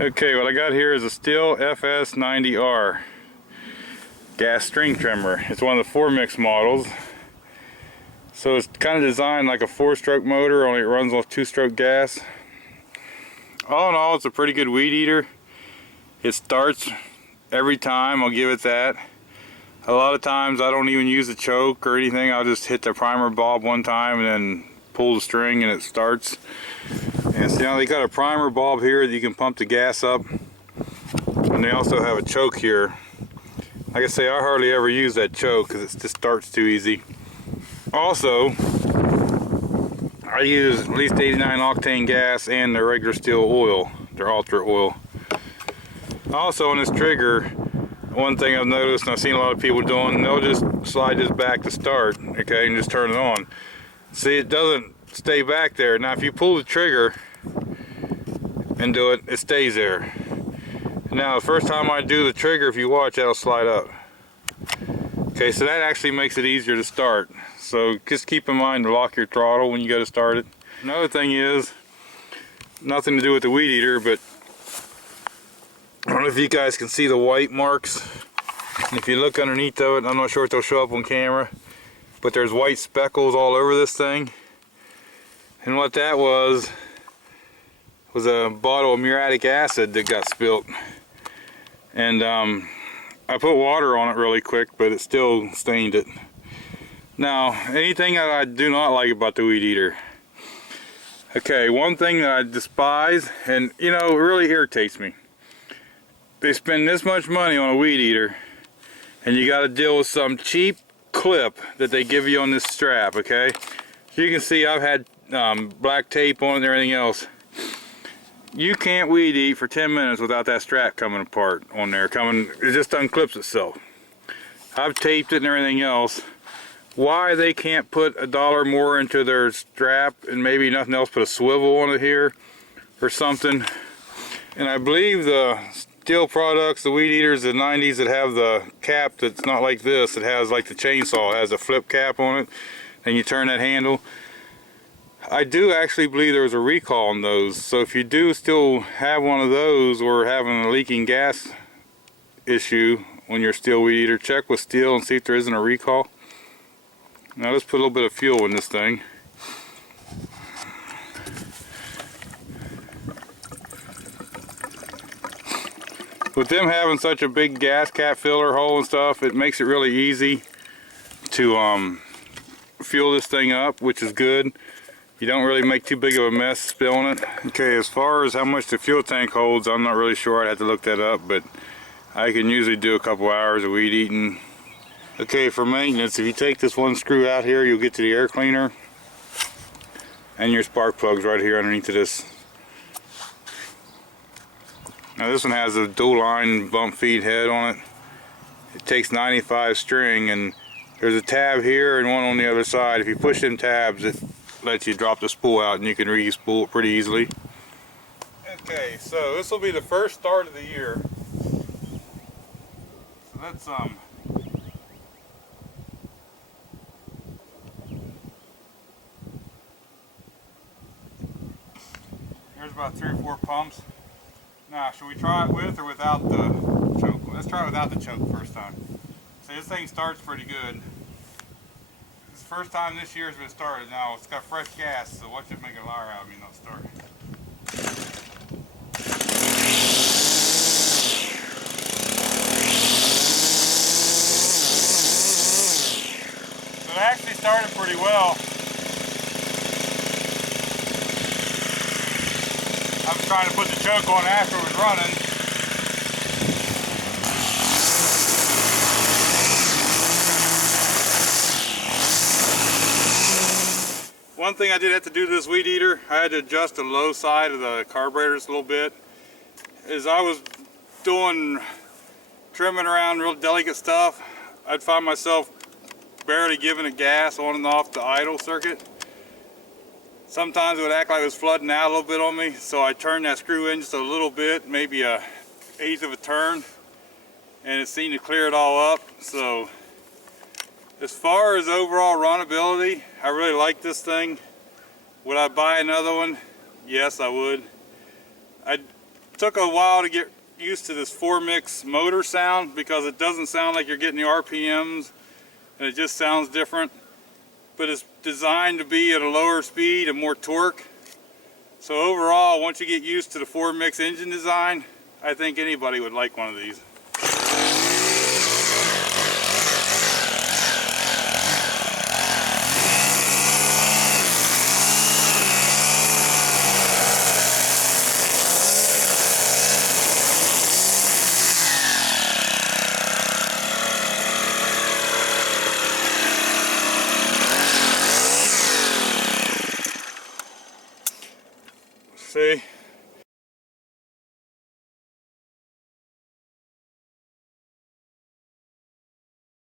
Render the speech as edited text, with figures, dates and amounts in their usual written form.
Okay, what I got here is a Stihl FS90R Gas String Trimmer. It's one of the 4-mix models. So it's kind of designed like a 4-stroke motor, only it runs off 2-stroke gas. All in all, it's a pretty good weed eater. It starts every time, I'll give it that. A lot of times I don't even use a choke or anything. I'll just hit the primer bulb one time and then pull the string and it starts. And see, now they got a primer bulb here that you can pump the gas up. And they also have a choke here. Like I say, I hardly ever use that choke because it just starts too easy. Also, I use at least 89 octane gas and their regular Stihl oil, their ultra oil. Also on this trigger, one thing I've noticed and I've seen a lot of people doing, they'll just slide this back to start, okay, and just turn it on. See, it doesn't stay back there. Now if you pull the trigger and do it, it stays there. Now the first time I do the trigger, if you watch, that'll slide up. Okay, so that actually makes it easier to start. So just keep in mind to lock your throttle when you go to start it. Another thing is, nothing to do with the weed eater, but I don't know if you guys can see the white marks. And if you look underneath of it, I'm not sure if they'll show up on camera, but there's white speckles all over this thing. And what that was a bottle of muriatic acid that got spilt. And I put water on it really quick, but it still stained it. Now, anything that I do not like about the weed eater. Okay, one thing that I despise, and you know, it really irritates me. They spend this much money on a weed eater, and you got to deal with some cheap clip that they give you on this strap, okay? So you can see I've had black tape on it and everything else. You can't weed eat for 10 minutes without that strap coming apart on there. It just unclips itself. I've taped it and everything else. Why they can't put $1 more into their strap and maybe nothing else, put a swivel on it here or something. And I believe the Stihl products, the weed eaters, the 90s that have the cap that's not like this, it has like the chainsaw, it has a flip cap on it, and you turn that handle. I do actually believe there was a recall on those, so if you do still have one of those or having a leaking gas issue on your Stihl weed eater, check with Stihl and see if there isn't a recall. Now let's put a little bit of fuel in this thing. With them having such a big gas cap filler hole and stuff, it makes it really easy to fuel this thing up, which is good. You don't really make too big of a mess spilling it. Okay, as far as how much the fuel tank holds, I'm not really sure. I'd have to look that up, but I can usually do a couple hours of weed eating. Okay, for maintenance, if you take this one screw out here, you'll get to the air cleaner and your spark plugs right here underneath of this. Now this one has a dual line bump feed head on it. It takes 95 string, and there's a tab here and one on the other side. If you push them tabs, it lets you drop the spool out and you can re-spool it pretty easily. Okay, so this will be the first start of the year. So let's there's about 3 or 4 pumps. Now, should we try it with or without the choke? Let's try it without the choke first time. See, this thing starts pretty good. It's the first time this year's been started. Now, it's got fresh gas, so watch it make a liar out of me not start. So it actually started pretty well. I was trying to put the choke on after it was running. One thing I did have to do to this weed eater, I had to adjust the low side of the carburetors a little bit. As I was trimming around real delicate stuff, I'd find myself barely giving it gas on and off the idle circuit. Sometimes it would act like it was flooding out a little bit on me, so I turned that screw in just a little bit, maybe a 1/8 of a turn, and it seemed to clear it all up. So as far as overall runnability, I really like this thing. Would I buy another one? Yes, I would. took a while to get used to this 4-mix motor sound because it doesn't sound like you're getting the RPMs and it just sounds different. But it's designed to be at a lower speed and more torque. So overall, once you get used to the 4-mix engine design, I think anybody would like one of these.